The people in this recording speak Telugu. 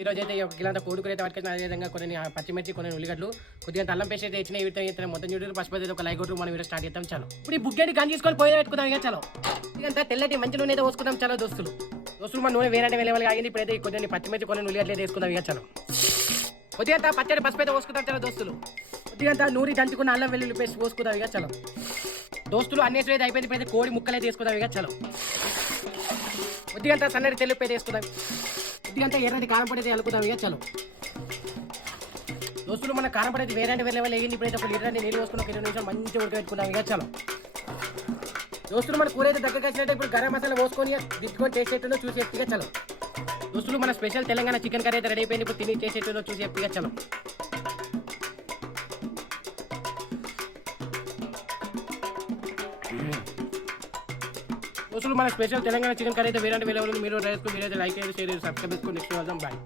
ఈ రోజు అయితే ఒక కిలో కోడికూర అయితే పట్టుకొని అదేవిధంగా కొన్ని పచ్చిమిర్చి కొన్ని ఉల్లిగడ్డలు కొద్దిగా అల్లం పేస్ట్ అయితే ఇచ్చిన వీటితో మొత్తం చూడు పసుపు అయితే ఒక లైక్ కొట్టు మనం వీడియో స్టార్ట్ చేద్దాం చాలు. ఇప్పుడు ఈ బుగ్గడి గన్ తీసుకొని పోయి పెట్టుకుందాం ఇక చాలు. ఇదంతా తెల్లటి మంచి నూనె అయితే పోసుకుందాం చాలు దోస్తులు. మన నూనె వేరే వెళ్ళి ఆగింది. ఇప్పుడు అయితే కొద్దిగా పచ్చిమిర్చి కొన్ని ఉల్లిగడ్డలు అయితే వేసుకుందాం ఇక చాలు. కొద్దిగా పచ్చడి పసుపు అయితే పోసుకుందాం చాలు దోస్తులు. కొద్దిగా నూరి దంచుకున్న అల్లం వెల్లుల్లి పేస్ట్ పోసుకుందాం ఇక చాలు దోస్తులు. అన్నేసి అయితే అయిపోయింది. ఇప్పుడు కోడి ముక్కలు అయితే వేసుకుందాం ఇక చాలు. కొద్దిగా సన్నటి తెలుపు అయితే వేసుకుందాం. కొద్దిగా ఎర్రటి కారం పొడి అయితే కలుపుదాం ఇక చాలు దోస్తులు. మన కారం పొడి అయితే వేరే వెళ్ళి వేగింది. ఇప్పుడైతే ఒక లీటర్ నీళ్ళు పోసుకుని ఒక 20 నిమిషాలు మంచిగా ఉడకబెట్టుకుందాం ఇక చాలు దోస్తులు. మన కూర అయితే దగ్గరకు వచ్చినట్టు ఇప్పుడు గరం మసాలా పోసుకొని దిట్టుకొని టేస్ట్ ఎట్టుందో చూసి ఎత్తిగా చాలు దోస్తులు. మన స్పెషల్ తెలంగాణ చికెన్ కర్రీ అయితే రెడీ అయిపోయింది. ఇప్పుడు తిని టేస్ట్ ఎట్టుందో చూసి ఎత్తిగా చాలు దోస్తులు. మన స్పెషల్ తెలంగాణ చికెన్ కర్రీ అయితే వేరే మీరు మీరు లైక్ చేయండి, షేర్ చేయండి, సబ్స్క్రైబ్ చేసుకోండి. నెక్స్ట్ వెళ్దాం. బాయ్.